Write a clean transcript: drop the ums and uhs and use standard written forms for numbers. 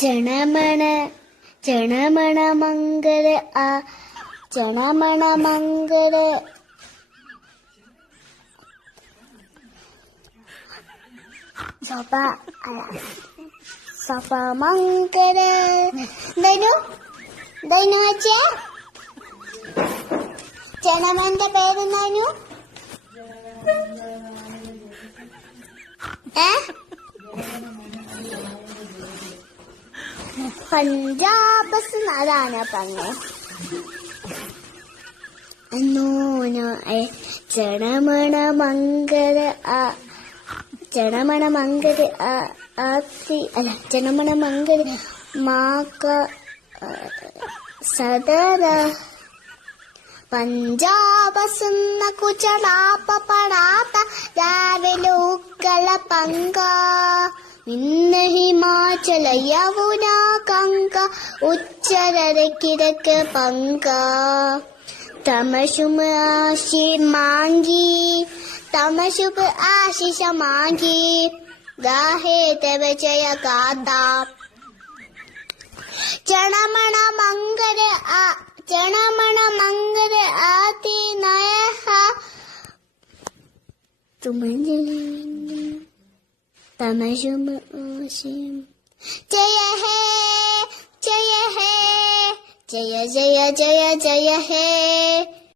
ചണമണ ചണമണ മംഗള ആ ചണമണ മംഗള സഭ സഭ മംഗള ദൈനു ദൈനു വെച്ചേ ചണമന്റെ പേരെന്താനു പഞ്ചാബസ് അതാണ് പറഞ്ഞേ ചണമണ മംഗള ചണമണ മംഗള ആത്തി അല്ല ചണമണ മംഗള മാക്ക സദര പഞ്ചാബസുന്ന കുചലാപ്പ പടാത്ത രാവിലെ ഉക്കല പങ്ക ഇന്ന ഹിമാചല യമുന കങ്ക ഉച്ചരര കിഴക്ക് പങ്ക തമശുമ ആശി മാങ്കി തമശുപ ആശിഷ മാങ്കി ഗാഹേ തവ ജയ ഗാഥ ചണമണ മംഗള ചണമണ മംഗള ആതി നയ തമശുമ ആശി ജയ ഹേ ജയ ഹേ ജയ ജയ ജയ ജയ ഹേ